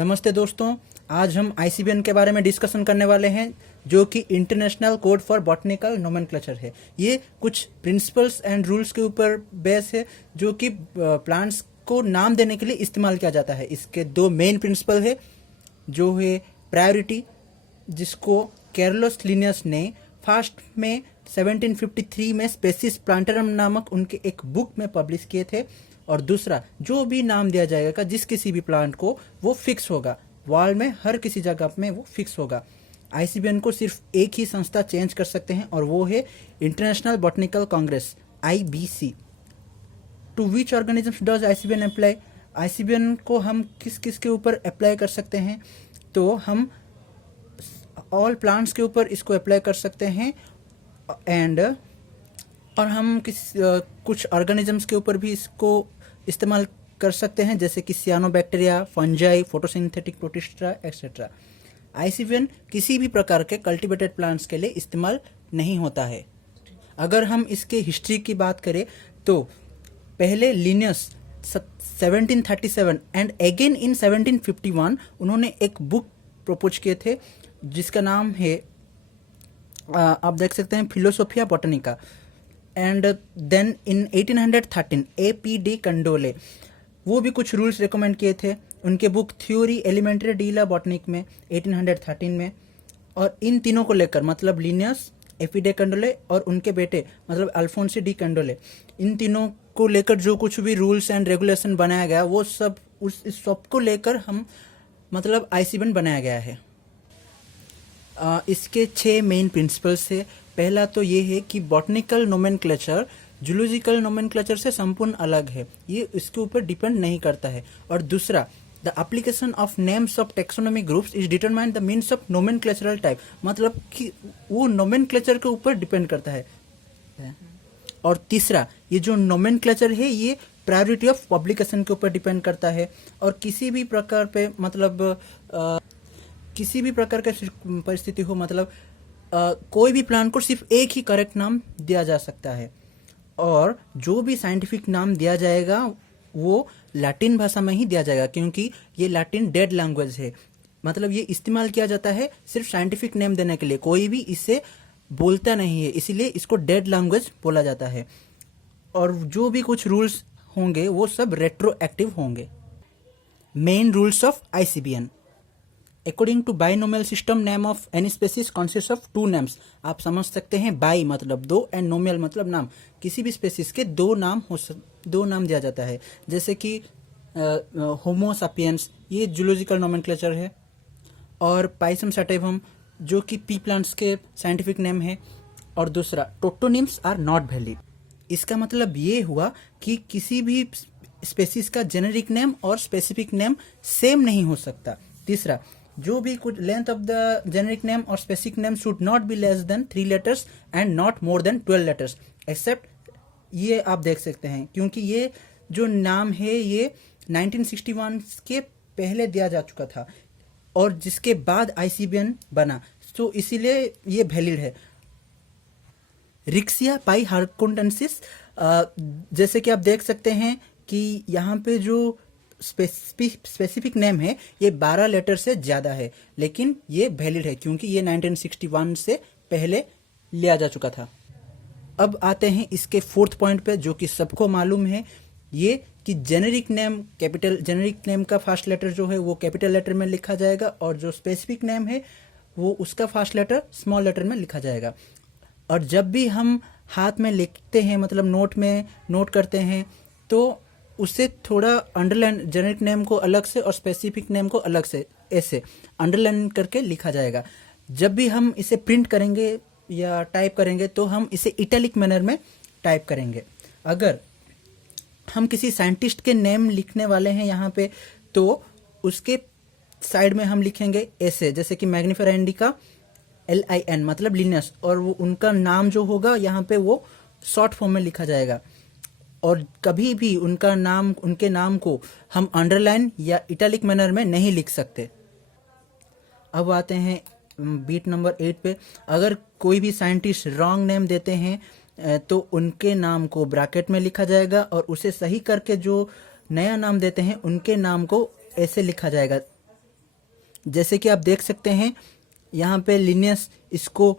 नमस्ते दोस्तों, आज हम आईसीबीएन के बारे में डिस्कशन करने वाले हैं जो कि international code for botanical nomenclature है। ये कुछ प्रिंसिपल्स एंड रूल्स के ऊपर बेस है जो कि प्लांट्स को नाम देने के लिए इस्तेमाल किया जाता है। इसके दो मेन प्रिंसिपल है जो है प्रायोरिटी, जिसको कैर्लोस लिनियस ने फर्स्ट में 1753 में स्पेसिस प्लांटरम नामक उनके एक बुक में पब्लिश किए थे। और दूसरा, जो भी नाम दिया जाएगा जिस किसी भी प्लांट को, वो फिक्स होगा, वर्ल्ड में हर किसी जगह में वो फिक्स होगा। आईसीबीएन को सिर्फ एक ही संस्था चेंज कर सकते हैं और वो है International Botanical Congress IBC। To which organisms does ICBN apply? ICBN को हम किस किस के ऊपर अप्लाई कर सकते हैं? तो हम ऑल प्लांट्स के ऊपर इसको अप्लाई कर सकते हैं और हम कुछ ऑर्गेनिजम्स के ऊपर भी इसको इस्तेमाल कर सकते हैं, जैसे कि सियानोबैक्टीरिया, fungi, photosynthetic protista etcetera. ICBN किसी भी प्रकार के कल्टीवेटेड प्लांट्स के लिए इस्तेमाल नहीं होता है। अगर हम इसके हिस्ट्री की बात करें तो पहले लिनियस 1737 एंड अगेन इन 1751 उन्होंने एक बुक प्रपोज किए थे जिसका नाम है, आप देख सकते हैं, Philosophia Botanica. And then in 1813 APD Candolle, वो भी कुछ रूल्स रिकमेंड किए थे उनके book Théorie Élémentaire de la Botanique में 1813 में। और इन तीनों को लेकर, मतलब लिनियस, APD कंडोले और उनके बेटे मतलब अल्फोंसो डी कंडोले, इन तीनों को लेकर जो कुछ भी रूल्स एंड रेगुलेशन बनाया गया, वो सब इस सब को लेकर हम मतलब आईसीबीएन बनाया गया है। इसके 6 मेन प्रिंसिपल्स है। पहला तो ये है कि बॉटनिकल नोमेनक्लेचर जूलॉजिकल नोमेनक्लेचर से संपूर्ण अलग है, ये इसके ऊपर डिपेंड नहीं करता है। और दूसरा, the application of names of taxonomic groups is determined the means of nomenclatural type, मतलब कि वो नोमेनक्लेचर के ऊपर डिपेंड करता है। और तीसरा, ये जो नोमेनक्लेचर है ये प्रायोरिटी ऑफ पब्लिकेशन के ऊपर डिपेंड करता है। और किसी भी प्रकार पे मतलब किसी भी प्रकार का परिस्थिति हो, मतलब कोई भी प्लांट को सिर्फ एक ही करेक्ट नाम दिया जा सकता है। और जो भी साइंटिफिक नाम दिया जाएगा वो लैटिन भाषा में ही दिया जाएगा, क्योंकि ये लैटिन डेड लैंग्वेज है। मतलब ये इस्तेमाल किया जाता है सिर्फ साइंटिफिक नेम देने के लिए, कोई भी इसे बोलता नहीं है, इसीलिए इसको डेड लैंग्वेज बोला जाता है। और जो भी कुछ रूल्स होंगे वो सब रेट्रोएक्टिव होंगे। Main rules of ICBN: according to binomial system, name of any species consist of 2 names. आप समझ सकते हैं, बाई मतलब 2 एंड नोमियल मतलब नाम। किसी भी स्पेसीज के 2 नाम दिया जाता है, जैसे कि होमो सापियंस, ये जूलॉजिकल नोमेनक्लेचर है। और पाइसम सैटिवम जो कि पी प्लांट्स के साइंटिफिक नेम है। और दूसरा, टोटोनिम्स आर नॉट वैलिड। इसका मतलब ये हुआ कि किसी भी स्पेसीज का जेनेरिक नेम और स्पेसिफिक नेम सेम नहीं हो सकता। तीसरा, जो भी कुछ length of the generic name और specific name should not be less than 3 letters and not more than 12 letters except, ये आप देख सकते हैं, क्योंकि ये जो नाम है ये 1961 के पहले दिया जा चुका था और जिसके बाद आईसीबीएन बना, तो इसीलिए ये वैलिड है। रिक्सिया पाई हार्कोंडेंसिस, जैसे कि आप देख सकते हैं कि यहाँ पे जो स्पेसिफिक नेम है ये 12 लेटर से ज़्यादा है, लेकिन ये वैलिड है क्योंकि ये 1961 से पहले लिया जा चुका था। अब आते हैं इसके 4th पॉइंट पे, जो कि सबको मालूम है, ये कि जेनेरिक नेम का फर्स्ट लेटर जो है वो कैपिटल लेटर में लिखा जाएगा और जो स्पेसिफिक नेम है वो उसका फर्स्ट लेटर स्मॉल लेटर में लिखा जाएगा। और जब भी हम हाथ में लिखते हैं, मतलब नोट में नोट करते हैं, तो उससे थोड़ा अंडरलाइन, जेनेरिक नेम को अलग से और स्पेसिफिक नेम को अलग से ऐसे अंडरलाइन करके लिखा जाएगा। जब भी हम इसे प्रिंट करेंगे या टाइप करेंगे तो हम इसे इटैलिक मैनर में टाइप करेंगे। अगर हम किसी साइंटिस्ट के नेम लिखने वाले हैं यहाँ पे, तो उसके साइड में हम लिखेंगे ऐसे, जैसे कि मैग्नीफायर इंडिका LIN मतलब लिनियस, और वो उनका नाम जो होगा यहाँ पे वो शॉर्ट फॉर्म में लिखा जाएगा। और कभी भी उनके नाम को हम अंडरलाइन या इटैलिक मैनर में नहीं लिख सकते। अब आते हैं बीट नंबर 8 पे। अगर कोई भी साइंटिस्ट रॉन्ग नेम देते हैं तो उनके नाम को ब्रैकेट में लिखा जाएगा और उसे सही करके जो नया नाम देते हैं उनके नाम को ऐसे लिखा जाएगा, जैसे कि आप देख सकते हैं यहाँ पे लिनियस इसको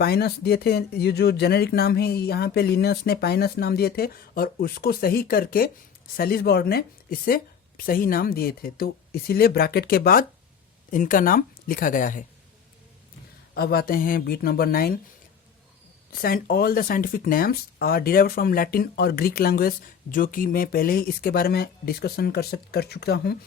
पाइनस दिए थे, ये जो जेनेरिक नाम है यहाँ पे लिनियस ने पाइनस नाम दिए थे और उसको सही करके सेलिसबर्ग ने इसे सही नाम दिए थे, तो इसीलिए ब्रैकेट के बाद इनका नाम लिखा गया है। अब आते हैं बीट number 9। All the scientific names are derived from Latin और ग्रीक लैंग्वेज, जो कि मैं पहले ही इसके बारे में डिस्कशन कर चुका हूँ।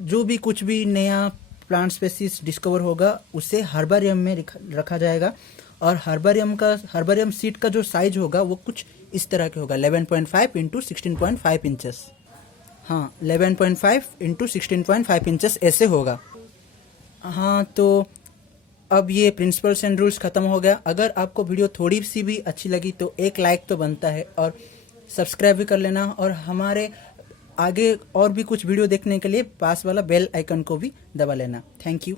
जो भी कुछ भी नया प्लांट स्पेसीज डिस्कवर होगा उसे हर्बारियम में रखा जाएगा और हर्बारियम सीट का जो साइज होगा वो कुछ इस तरह के होगा, 11.5 इंटू 16.5 इंचेस। हाँ, 11.5 इंटू 16.5 इंचेस ऐसे होगा। हाँ, तो अब ये प्रिंसिपल्स एंड रूल्स ख़त्म हो गया। अगर आपको वीडियो थोड़ी सी भी अच्छी लगी तो एक लाइक तो बनता है और सब्सक्राइब भी कर लेना, और हमारे आगे और भी कुछ वीडियो देखने के लिए पास वाला बेल आइकन को भी दबा लेना। Thank you.